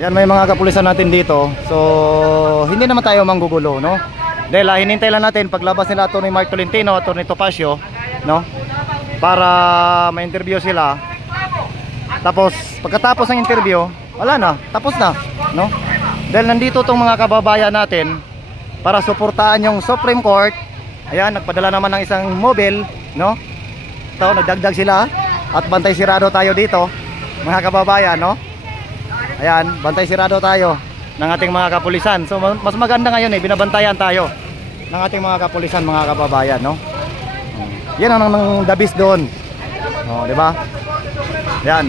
Yan, may mga kapulisan natin dito. So, hindi naman tayo manggugulo, no? Dahil hinintay lang natin paglabas nila Atty. Mark Tolentino at Atty. Topacio, no? Para ma-interview sila. Tapos, pagkatapos ng interview, wala na, tapos na, no? Dahil nandito tong mga kababayan natin para suportahan yung Supreme Court. Ayan, nagpadala naman ng isang mobile, no? Ito, nagdagdag sila. At bantay sirado tayo dito, mga kababayan, no? Ayan, bantay sirado tayo ng ating mga kapulisan. So mas maganda ngayon binabantayan tayo ng ating mga kapulisan, mga kababayan, no? Yan ang dabis doon. Oh, di ba? Yan.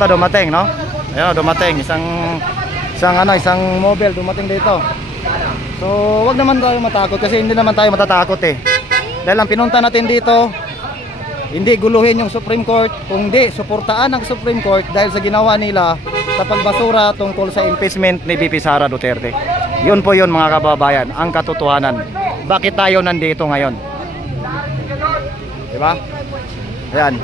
Ito dumating, no? Ayan, dumating isang mobile dumating dito. So, wag naman tayo matakot kasi hindi naman tayo matatakot Dahil ang pinunta natin dito, hindi guluhin yung Supreme Court, kundi suportaan ang Supreme Court dahil sa ginawa nila sa pagbasura tungkol sa impeachment ni VP Sara Duterte. Yun po yun, mga kababayan, ang katotohanan. Bakit tayo nandito ngayon? Diba? Ayan.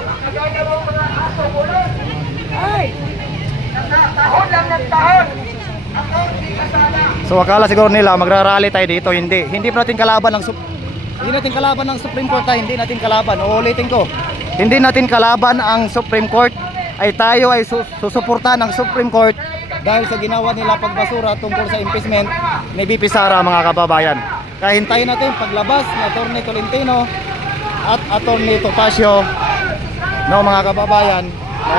So akala siguro nila magrarally tayo dito. Hindi pa natin kalaban ng Supreme Court. Hindi natin kalaban. Uulitin ko, hindi natin kalaban ang Supreme Court. Ay tayo ay susuportahan ng Supreme Court dahil sa ginawa nila pagbasura tungkol sa impeachment ni VP Sara, mga kababayan. Kaya hintayin natin paglabas ni Atty. Tolentino at Atty. Topacio, no, mga kababayan, no?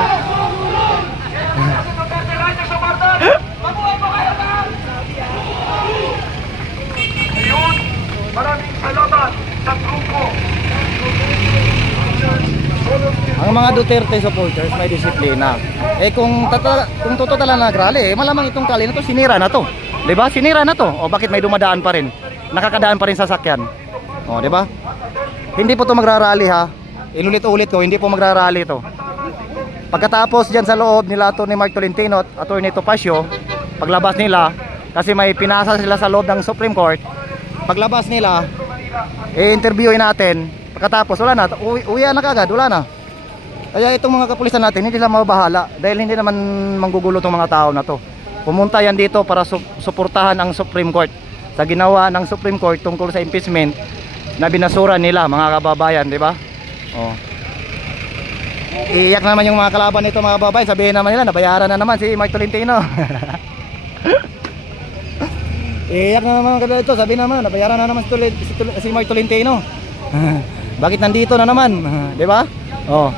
Maraming salamat sa grupo. Ang mga Duterte supporters may disiplina. Kung totoo talaga nagrally, malamang itong kali na to sinira na to. 'Di ba? Sinira na to. O bakit may dumadaan pa rin? Nakakadaan pa rin sasakyan. O, 'di ba? Hindi po to magrarally, ha. Inulit-ulit ko, hindi po magrarally to. Pagkatapos diyan sa loob nila Atty. Mark Tolentino at Atty. Topacio, paglabas nila kasi may pinasa sila sa loob ng Supreme Court. Paglabas nila, interviewin natin. Pagkatapos wala na, uwi na kagad, wala na. Kaya itong mga kapulisan natin hindi sila mabahala dahil hindi naman manggugulo tong mga tao na to. Pumunta yan dito para suportahan ang Supreme Court sa ginawa ng Supreme Court tungkol sa impeachment na binasura nila, mga kababayan, di ba? Oh. Iiyak naman yung mga kalaban nito, mga kababayan. Sabihin naman nila nabayaran na naman si Mark Tolentino. Iiyak na naman kada ito, sabihin naman nabayaran na naman si Mark Tolentino. Bakit nandito na naman, di ba? Oh.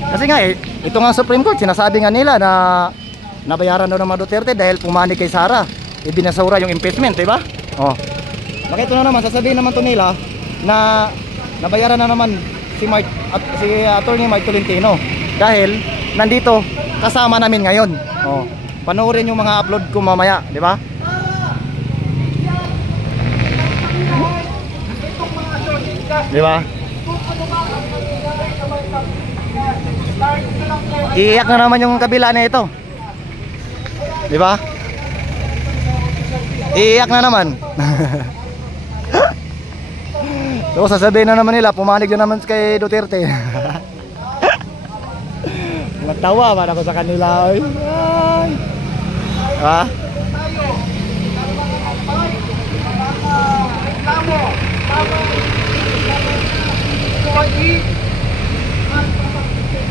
Kasi nga ito nga Supreme Court, sinasabi nga nila na nabayaran daw ng mga Duterte dahil pumanig kay Sara. Ibinasura yung impeachment, di ba? Oh. Bakit ito na naman, sasabihin naman to nila na nabayaran na naman si Atty. Mark Tolentino dahil nandito kasama namin ngayon. Oh. Panoorin yung mga upload ko mamaya, di ba? Di ba? Iiyak na naman yung kabila na ito. Di ba? Iiyak na naman. So sasabihin na naman nila pumanig na naman kay Duterte. Nagtawa man ako sa kanila. Ay. Ha?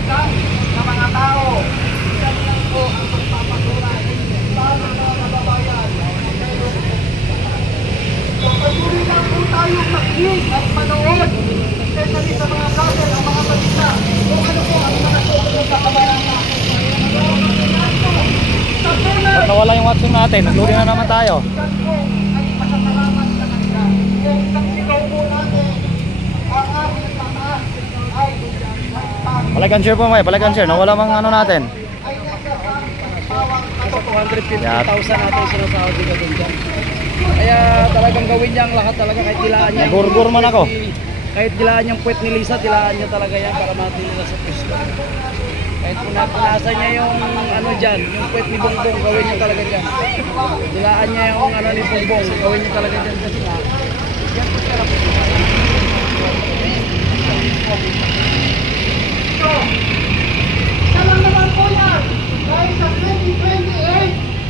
Sa mga tao, yan lang po ang pagpapatuloy sa mga kababayan. Patuloy lang po tayong makinig at manood, especially sa mga vlogger, ang mga balita, kung ano po ang mga susunod sa kabayan. Nawala yung watching natin, nag-loading na naman tayo. Ay pasasalamat sa kanila. Kung nagsigaw po natin ang aming pataas ay Palike and share po, may palike and share. Nawala mang ano natin. Sa 250,000 natin sinasahod ka din dyan. Kaya talagang gawin niya ang lahat talaga kahit dilaan niya. Nagurgur man ako. Kahit dilaan yung puwet ni Lisa, dilaan niya talaga yan para matin nila sa pwesto. Kahit punasan niya yung ano dyan, yung puwet ni Bongbong, gawin niya talaga dyan. Dilaan niya yung ano ni Bongbong, gawin niya talaga dyan kasi nga. Salang naman po yan dahil sa 2028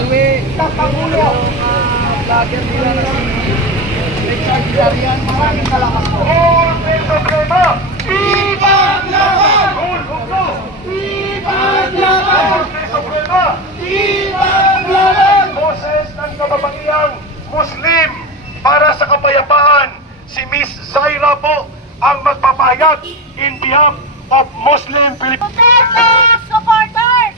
iwi Kapangulo. vlogger nila na si Richard Darian. Maraming salamat po. Oh, may problema. Ipaglaban! Ipaglaban! May problema. Ipaglaban! Boses ng kababangihang Muslim para sa kapayapaan. Si Miss Zaira po ang magpapahayag in behalf of Muslim Philippines. Duterte supporters!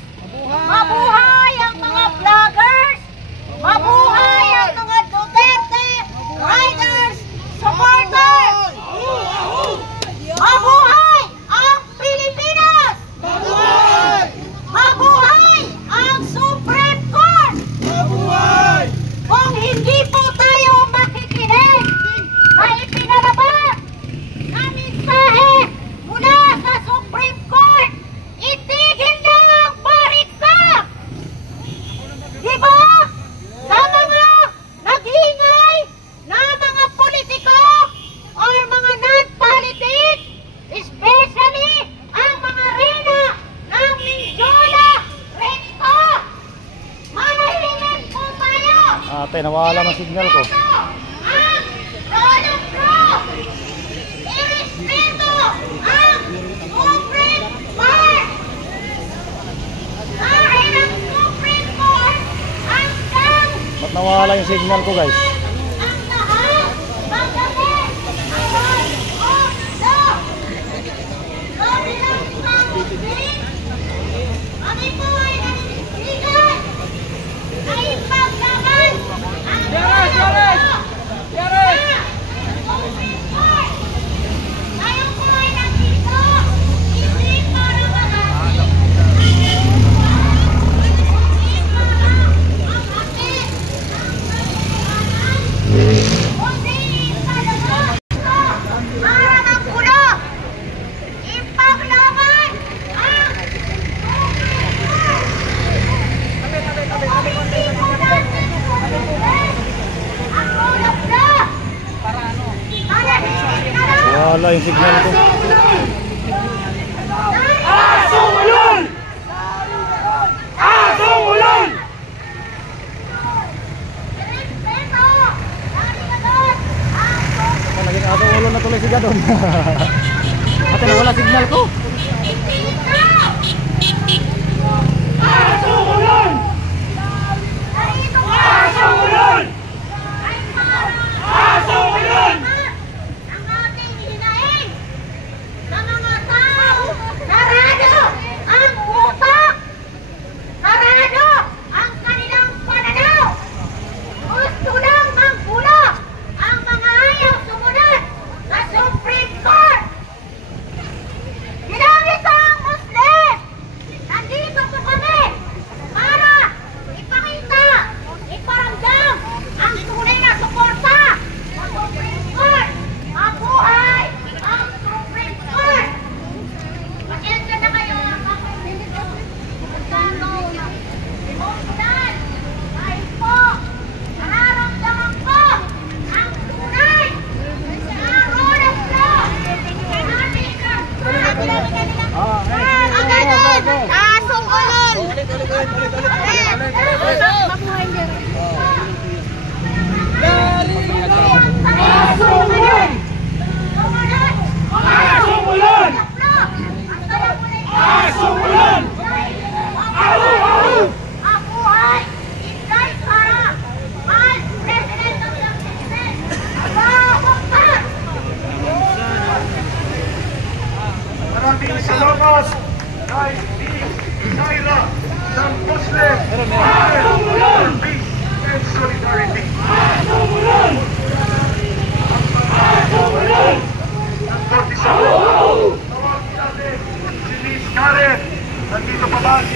Mabuhay ang mga vloggers! Mabuhay ang mga Duterte riders supporters! Mabuhay ang Pilipinas! Mabuhay ang Supreme Court! Kung hindi po tayo makikinig sa ipinalabas na mensahe mula sa Supreme Court, itigil na ang barisak! Diba? Sa mga nag-iingay na mga politiko or mga non-politic, especially ang mga reyna ng Mindiola, Renito, manahimik po tayo! Ate, nawala ng signal ko. Ang Donald Trump! Irespeto ang Supreme Court! Dahil ang Supreme Court hanggang Ba't nawala yung signal ko, guys? ang lahat magaling ang law of law. Kabilang pag-ibig, kami po ay naninisigan na ipaglaban ang Supreme Court. Tayo po ay nandito, hindi para magaling. Hindi para ang atin ang kaligayahan. Kundi ipalabas ito para maggulo. Ipaglaban ang Supreme Court. Kung hindi po natin susunod ang rule of law, manahimik na lang. Wala yung signal ko. Oh, naging aso ulo na tuloy si Gadon. Ate, nawala signal ko. Ang ating hinaing sa mga tao, sarado ang utak, sarado ang kanilang pananaw. Gusto lang manggulo ang mga ayaw sumunod sa Supreme Court. Ginamit ang Muslim. Nandito po kami para ipakita, iparamdam ang tunay na suporta sa Supreme Court. Mabuhay ang Supreme Court. Pasensya na kayo mga emosyonal. Dahil po, nararamdaman ko ang tunay na rule of law. Ang ganun, asong ulol. Mabuhay niya. Asong ulol. Asong ulol. Asong ulol. Ako ay Inday Sara, ang President of the Philippines. Babagtas! Maraming salamat kay Miss Zaira ng Muslim for Peace and Solidarity. Ang 47. Tawagin natin si Miss Karen. Nandito pa ba si